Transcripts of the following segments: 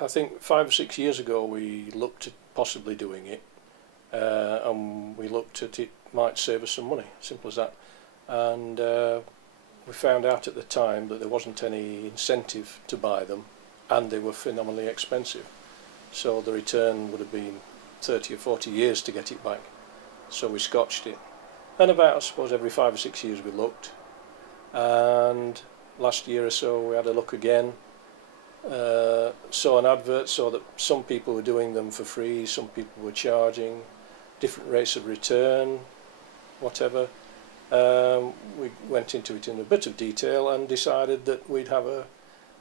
I think 5 or 6 years ago we looked at possibly doing it, and we looked at it might save us some money, simple as that. And we found out at the time that there wasn't any incentive to buy them, and they were phenomenally expensive. So the return would have been 30 or 40 years to get it back. So we scotched it. And about, I suppose, every 5 or 6 years we looked. And last year or so we had a look again. Saw an advert, saw that some people were doing them for free, some people were charging, different rates of return, whatever. We went into it in a bit of detail and decided that we'd have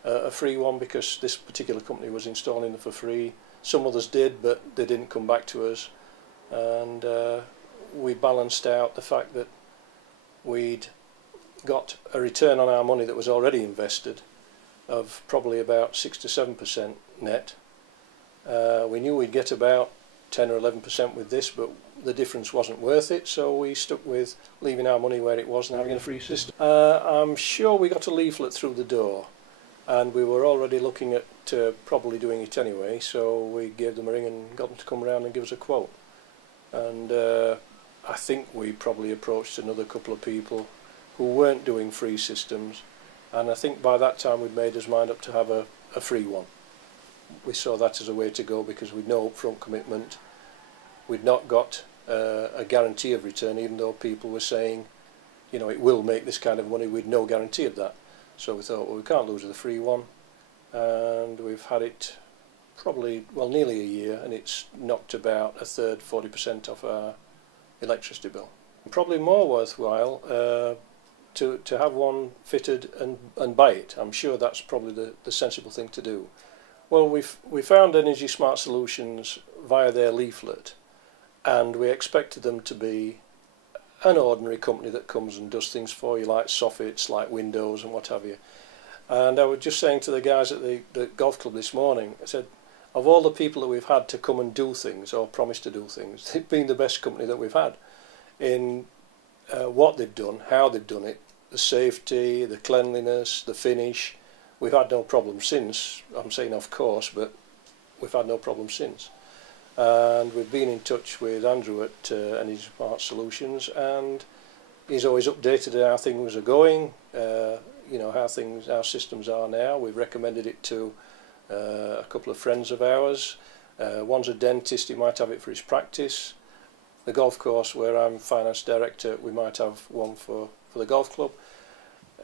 a free one because this particular company was installing them for free. Some others did, but they didn't come back to us. And we balanced out the fact that we'd got a return on our money that was already invested of probably about 6 to 7% net. We knew we'd get about 10 or 11% with this, but the difference wasn't worth it, so we stuck with leaving our money where it was and having a free system. I'm sure we got a leaflet through the door, and we were already looking at probably doing it anyway, so we gave them a ring and got them to come around and give us a quote. And I think we probably approached another couple of people who weren't doing free systems, and I think by that time we'd made us mind up to have a free one. We saw that as a way to go because we'd no upfront commitment. We'd not got a guarantee of return, even though people were saying, you know, it will make this kind of money. We'd no guarantee of that. So we thought, well, we can't lose the free one, and we've had it probably, well, nearly a year, and it's knocked about a third, 40% off our electricity bill. Probably more worthwhile to have one fitted and buy it. I'm sure that's probably the sensible thing to do. Well, we found Energy Smart Solutions via their leaflet, and we expected them to be an ordinary company that comes and does things for you, like soffits, like windows and what have you. And I was just saying to the guys at the golf club this morning, I said, of all the people that we've had to come and do things or promise to do things, they've been the best company that we've had in what they've done, how they've done it, the safety, the cleanliness, the finish. We've had no problem since. I'm saying of course, but we've had no problem since. And we've been in touch with Andrew at Energy Smart Solutions, and he's always updated how things are going, you know, how our systems are now. We've recommended it to a couple of friends of ours. One's a dentist, he might have it for his practice. The golf course where I'm finance director, we might have one for the golf club.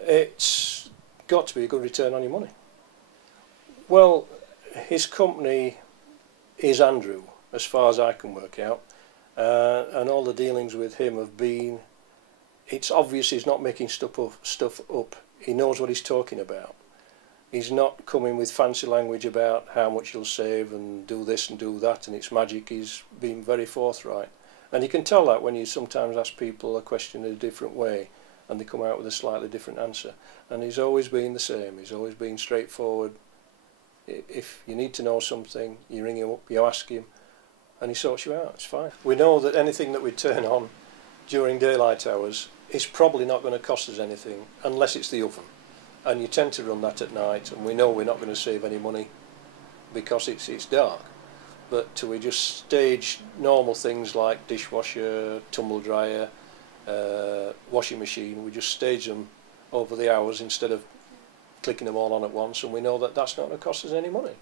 It's got to be a good return on your money. Well, his company is Andrew, as far as I can work out, and all the dealings with him have been, it's obvious he's not making stuff up. He knows what he's talking about. He's not coming with fancy language about how much you'll save and do this and do that and it's magic. He's been very forthright, and you can tell that when you sometimes ask people a question in a different way and they come out with a slightly different answer. And he's always been the same. He's always been straightforward. If you need to know something, you ring him up, you ask him, and he sorts you out. It's fine. We know that anything that we turn on during daylight hours is probably not going to cost us anything unless it's the oven, and you tend to run that at night, and we know we're not going to save any money because it's dark. But we just stage normal things like dishwasher, tumble dryer, washing machine. We just stage them over the hours instead of clicking them all on at once, and we know that that's not going to cost us any money.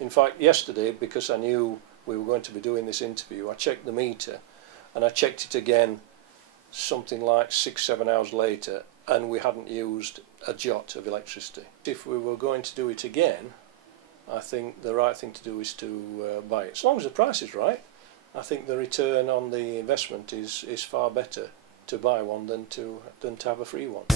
In fact, yesterday, because I knew we were going to be doing this interview, I checked the meter, and I checked it again something like 6-7 hours later, and we hadn't used a jot of electricity. If we were going to do it again, I think the right thing to do is to buy it. As long as the price is right, I think the return on the investment is far better to buy one than to have a free one.